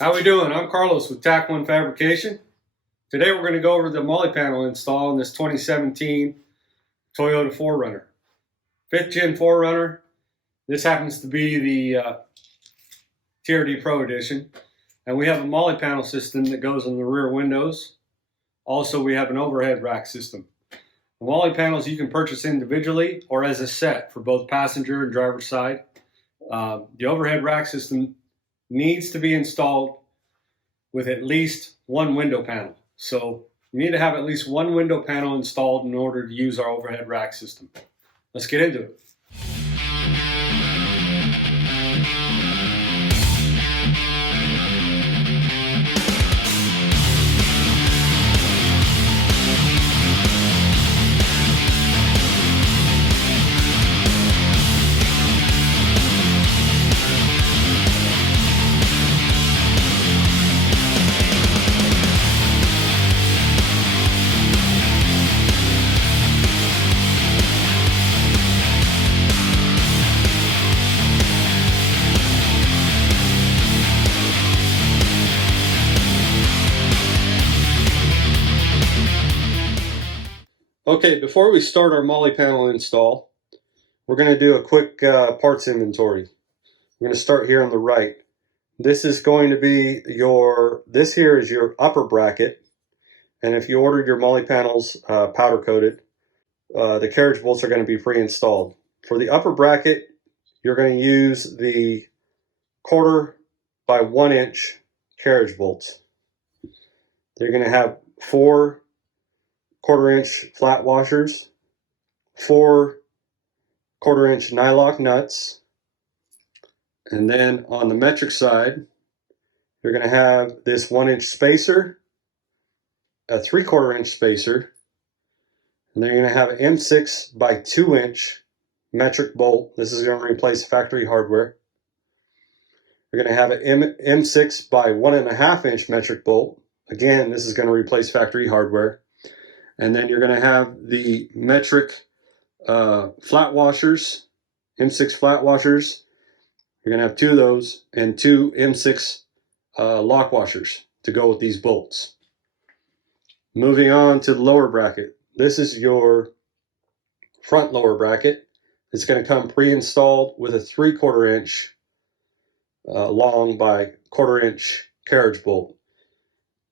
How we doing? I'm Carlos with Tac One Fabrication. Today we're going to go over the MOLLE panel install in this 2017 Toyota 4Runner. 5th gen 4Runner. This happens to be the TRD Pro Edition. And we have a MOLLE panel system that goes in the rear windows. Also, we have an overhead rack system. The MOLLE panels you can purchase individually or as a set for both passenger and driver's side. The overhead rack system needs to be installed with at least one window panel. So you need to have at least one window panel installed in order to use our overhead rack system. Let's get into it. Okay, before we start our MOLLE panel install, we're going to do a quick parts inventory. We're going to start here on the right. This is going to be this here is your upper bracket, and if you ordered your MOLLE panels powder coated, the carriage bolts are going to be pre-installed. For the upper bracket, you're going to use the 1/4 by 1 inch carriage bolts. They're going to have 4 1/4 inch flat washers, 4 1/4 inch nylock nuts, and then on the metric side, you're going to have this 1 inch spacer, a 3/4 inch spacer, and then you're going to have an M6 by 2 inch metric bolt. This is going to replace factory hardware. You're going to have an M6 by 1.5 inch metric bolt. Again, this is going to replace factory hardware. And then you're going to have the metric flat washers, M6 flat washers. You're going to have 2 of those and 2 M6 lock washers to go with these bolts. Moving on to the lower bracket. This is your front lower bracket. It's going to come pre-installed with a 3/4 inch long by 1/4 inch carriage bolt.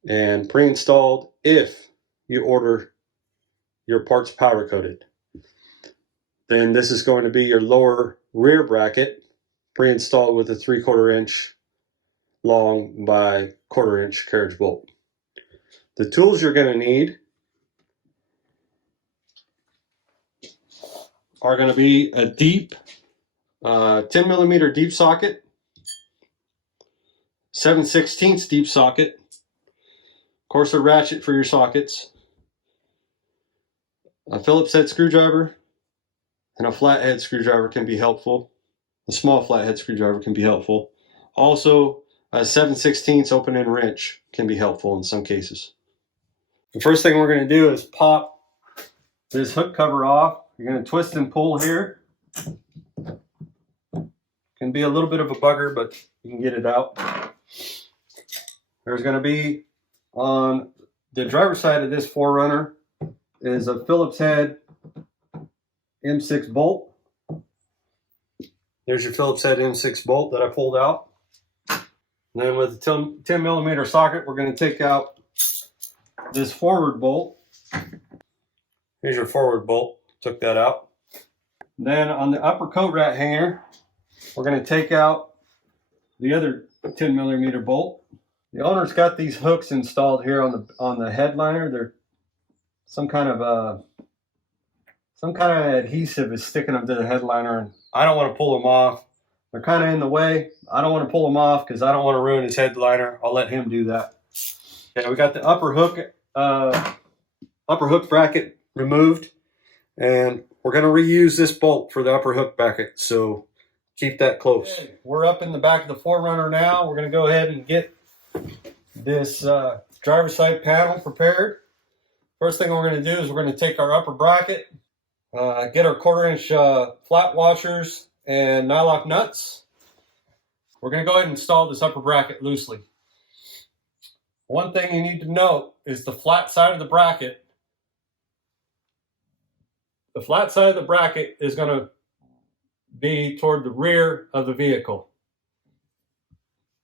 And pre-installed if you order your parts powder coated. Then this is going to be your lower rear bracket, pre-installed with a 3/4 inch long by 1/4 inch carriage bolt. The tools you're going to need are going to be a deep 10mm deep socket, 7/16 deep socket, of course a ratchet for your sockets, a Phillips head screwdriver, and a flathead screwdriver can be helpful. A small flathead screwdriver can be helpful. Also, a 7/16 open-end wrench can be helpful in some cases. The first thing we're going to do is pop this hook cover off. You're going to twist and pull here. Can be a little bit of a bugger, but you can get it out. There's going to be on the driver's side of this 4Runner is a Phillips head M6 bolt. There's your Phillips head M6 bolt that I pulled out. And then with the 10mm socket, we're going to take out this forward bolt. Here's your forward bolt. Took that out. Then on the upper coat rack hanger, we're going to take out the other 10mm bolt. The owner's got these hooks installed here on the headliner. They're some kind of adhesive is sticking them to the headliner, and I don't want to pull them off. They're kind of in the way. I don't want to pull them off because I don't want to ruin his headliner. I'll let him do that. Okay, we got the upper hook bracket removed, and we're going to reuse this bolt for the upper hook bracket, so keep that close. Okay, we're up in the back of the 4Runner now. We're going to go ahead and get this driver's side panel prepared. First thing we're going to do is we're going to take our upper bracket, get our 1/4 inch flat washers and nylock nuts. We're going to go ahead and install this upper bracket loosely. One thing you need to note is the flat side of the bracket. The flat side of the bracket is going to be toward the rear of the vehicle.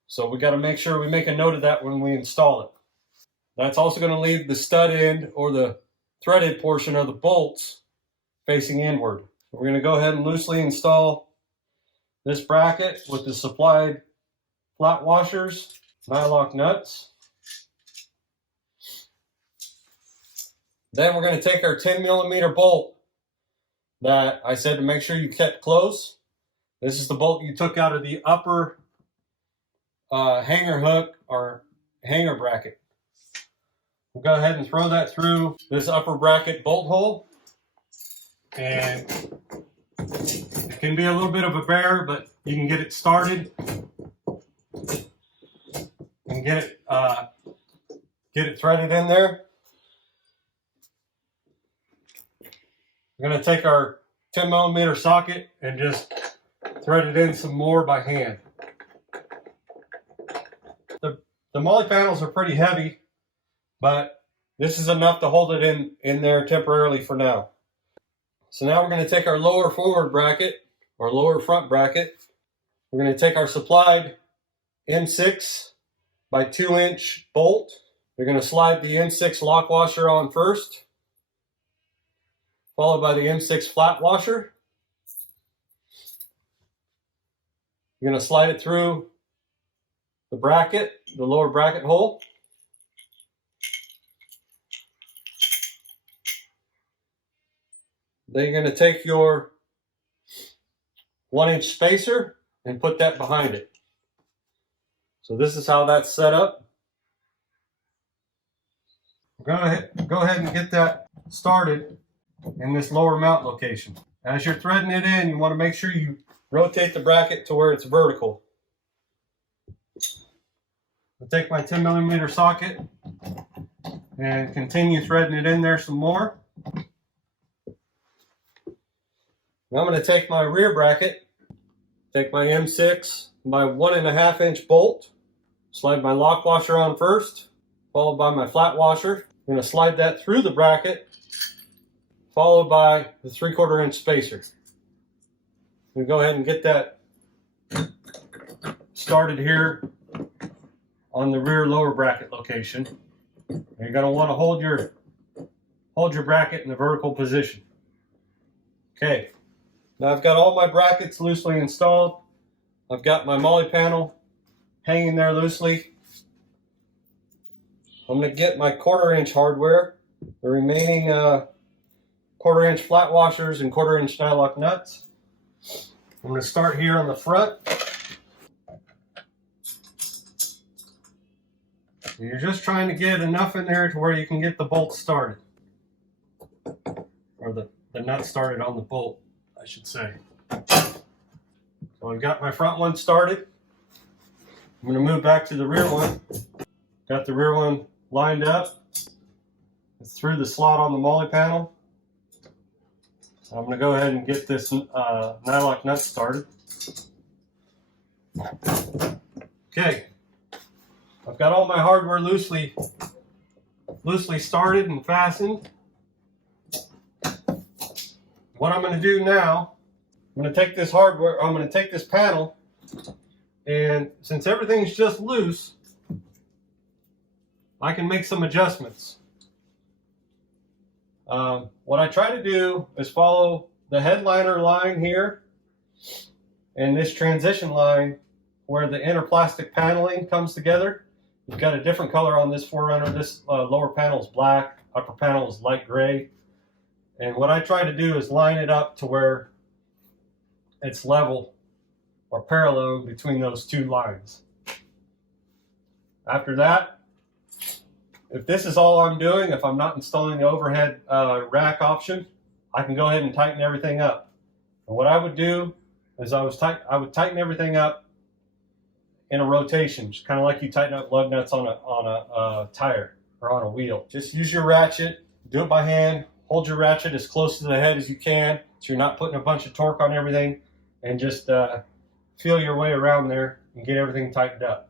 So we got to make sure we make a note of that when we install it. That's also going to leave the stud end or the threaded portion of the bolts facing inward. We're going to go ahead and loosely install this bracket with the supplied flat washers, nylock nuts. Then we're going to take our 10mm bolt that I said to make sure you kept close. This is the bolt you took out of the upper hanger hook or hanger bracket. We'll go ahead and throw that through this upper bracket bolt hole. And it can be a little bit of a bear, but you can get it started and get it threaded in there. We're going to take our 10mm socket and just thread it in some more by hand. The MOLLE panels are pretty heavy, but this is enough to hold it in there temporarily for now. So now we're going to take our lower forward bracket or lower front bracket. We're going to take our supplied M6 by 2-inch bolt. We're going to slide the M6 lock washer on first, followed by the M6 flat washer. You're going to slide it through the bracket, the lower bracket hole. Then you're going to take your 1-inch spacer and put that behind it. So this is how that's set up. Go ahead and get that started in this lower mount location. As you're threading it in, you want to make sure you rotate the bracket to where it's vertical. I'll take my 10mm socket and continue threading it in there some more. Now I'm going to take my rear bracket, take my M6, my 1.5-inch bolt, slide my lock washer on first, followed by my flat washer. I'm going to slide that through the bracket, followed by the 3/4-inch spacer. I'm going to go ahead and get that started here on the rear lower bracket location. And you're going to want to hold your bracket in the vertical position. Okay, now I've got all my brackets loosely installed. I've got my MOLLE panel hanging there loosely. I'm going to get my 1/4-inch hardware, the remaining 1/4-inch flat washers and 1/4-inch nylock nuts. I'm going to start here on the front. You're just trying to get enough in there to where you can get the bolt started. Or the nut started on the bolt, I should say. So I've got my front one started. I'm going to move back to the rear one. Got the rear one lined up. It's through the slot on the MOLLE panel. I'm going to go ahead and get this nylock nut started. Okay. I've got all my hardware loosely started and fastened. What I'm going to do now, I'm going to take this hardware, I'm going to take this panel, and since everything's just loose, I can make some adjustments. What I try to do is follow the headliner line here and this transition line where the inner plastic paneling comes together. You've got a different color on this 4Runner. This lower panel is black, upper panel is light gray. And what I try to do is line it up to where it's level or parallel between those two lines. After that, if this is all I'm doing, if I'm not installing the overhead rack option, I can go ahead and tighten everything up. And what I would do is I would tighten everything up in a rotation, just kind of like you tighten up lug nuts on a tire or on a wheel. Just use your ratchet, do it by hand, hold your ratchet as close to the head as you can so you're not putting a bunch of torque on everything, and just feel your way around there and get everything tightened up.